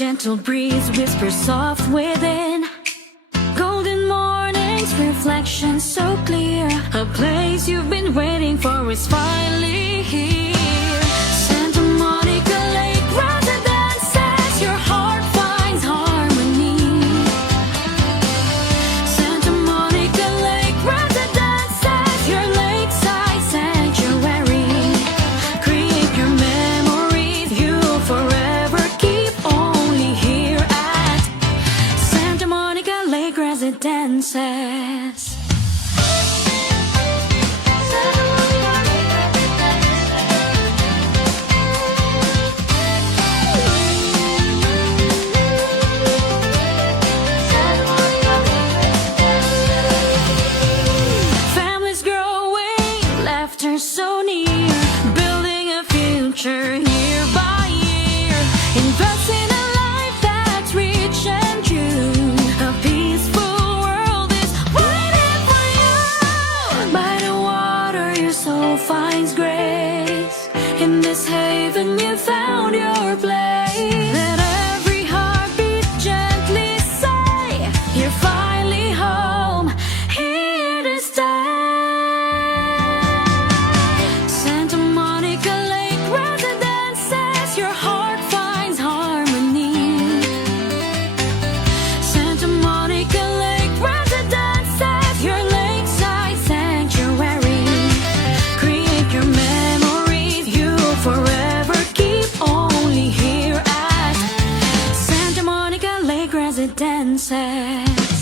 gentle breeze whispers soft within. Golden mornings, reflection so clear. A place you've been waiting for is finally here. Santa Monica Lake residences, your heart finds harmony. Santa Monica Lake residences, your lakeside sanctuary. Create your memories you'll forever keep only here at Santa Monica Lake Residences. Families growing, laughter so near, building a future year by year. Invest in a life that's rich and true. A peaceful world is waiting for you. By the water your soul finds grace. In this haven you found your place. Let every heartbeat gently say, you're finally home, here to stay. Santa Monica Lake Residences, your heart finds harmony. Santa Monica Lake Residences, your lakeside sanctuary. Create your memories you'll forever keep only here at Santa Monica Lake Residences.